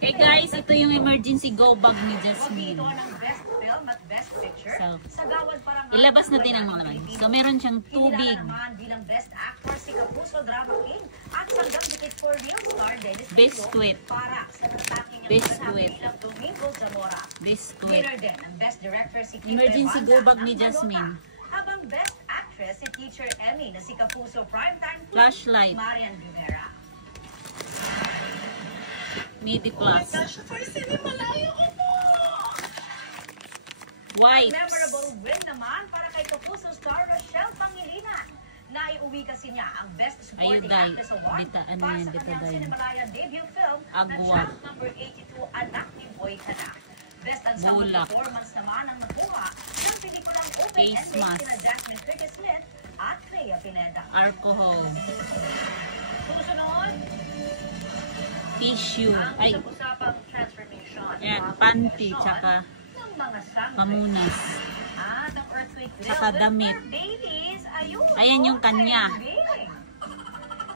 Okay guys, ito yung emergency go bag ni Jasmine. So, ilabas natin ang mga laman. So, meron siyang tubig. Biscuit. Biscuit. Biscuit. Emergency go bag ni Jasmine. Habang best actress si Teacher Emmy na si Kapuso Primetime Flashlight. Marian Rivera. Midi Plus. Wipes. Memorable win naman para kay Kapuso star Rochelle Pangilinan. Naiuwi kasi niya ang Best Supporting Actress Award para sa kanyang Cinemalaya debut film na Track Number 82, Anak ni Boy Kana. Best ensemble performance naman ang nakuha ng pelikulang Open Ending sina Jasmine Cricket Smith at Clea Pineda. Alcohol. Susunod, Tissue. Ay, usapang transformation. Yan, panty, tsaka pamunas. At ang earthquake tsaka damit. Ayan yung kanya.